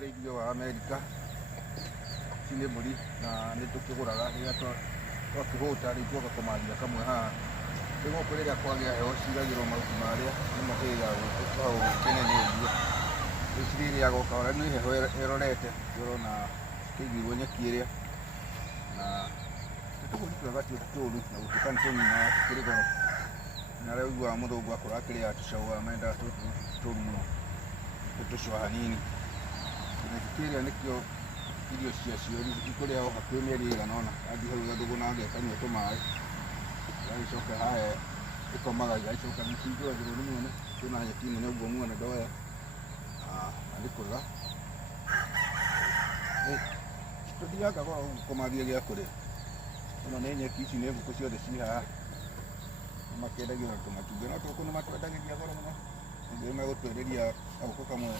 ũrĩithio wa Amerika nĩ mbũri na nĩ tũkĩgũraga rĩrĩa twakĩhũta rĩu tuoka kũmaria kamwe haha nĩguo rĩrĩa kwagĩa heho cigagĩrwo mahuti marĩa nĩmo hĩgagwo tũkoragwo gũkĩnene ũguo rĩu cirĩrĩaga o kahora nĩ heho ĩrorete ũrona kĩigĩirwo nyeki ĩrĩa na tũtũbũri twega ti tũũru na gũtuĩka nĩ tũninaga tũkĩrĩ goro na rĩu ũiguaga mũthũngũ akorwo akĩrĩa tũcaũ amendaga tũtũũru mũno tũcũa hanini nyeki ĩrĩa nĩkĩo irio ciacio ikũrĩa o hakuhĩ mĩeri ĩigana ũna athiĩ hau gathũgũna agekanyua tũmaĩ agagĩcoka haha ĩkomaga igagĩcoka nĩcingĩragĩrwo nĩ mwene kwĩna nyeki nene ũguo mwene ndoya na nĩ kwega tũthiaga kũmaria gĩa kũrĩa ĩno nĩ nyeki ici nĩ ngũkũ ciothe ci haha makendagio na tũmatumbĩ no tũkũ nĩmatwendagĩria goro mũno ningĩ megũtwenderia gagũkũ kamwe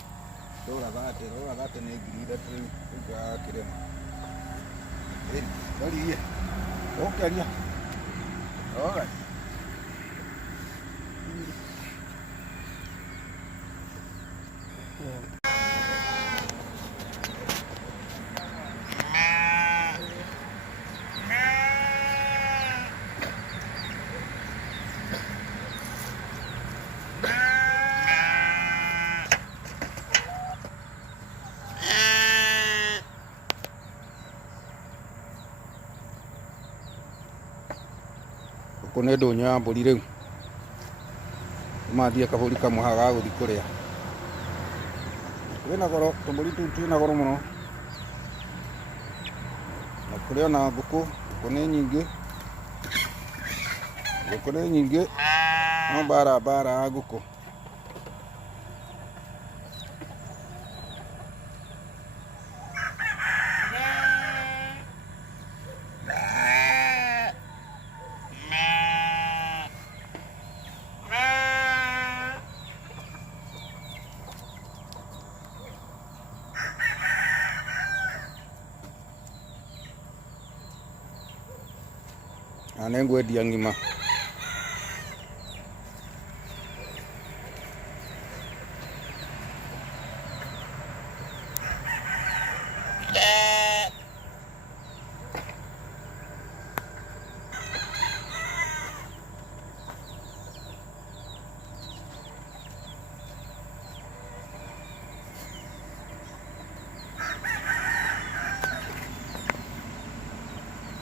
roraga atĩ nĩ 3,000 rĩu gakĩrema roririe ũkĩaria alright gũkũ nĩ ndũnyũ ya mbũri rĩu mathiĩ kabũri kamwe haha ga gũthiĩ kũrĩa twĩna goro tũmbũri tũu twĩna goro mũno na kũrĩ ona ngũkũ nĩ nyingĩ no mbara ya ngũkũ na nĩ ngwendia ng'ima